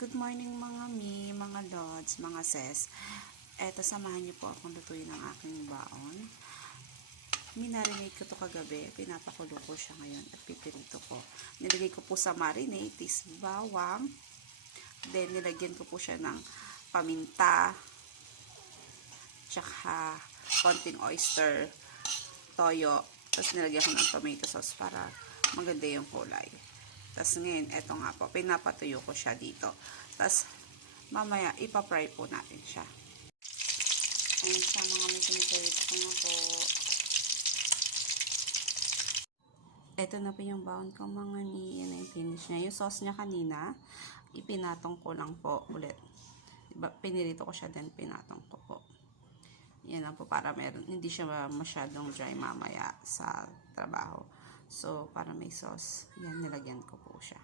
Good morning mga mga lods, mga sis. Eto, samahan niyo po akong lutuin ng aking baon. Minarinate ko to kagabi, pinapakulo ko siya ngayon at pipirito ko. Nilagay ko po sa marinate is bawang, then nilagyan ko po siya ng paminta, tsaka konting oyster, toyo, tapos nilagyan ko ng tomato sauce para maganda yung kulay. Tapos ngayon, eto nga po, pinapatuyo ko siya dito. Tapos, mamaya, ipapry po natin siya. Ayun siya, mga may pinipirito ko na po. Eto na po yung baon ko, mga yan na yung finish niya. Yung sauce niya kanina, ipinatong ko lang po ulit. Diba, pinirito ko siya, then pinatong ko po. Yan lang po, para meron, hindi siya masyadong dry mamaya sa trabaho. So, para may sauce, yan, nilagyan ko po siya.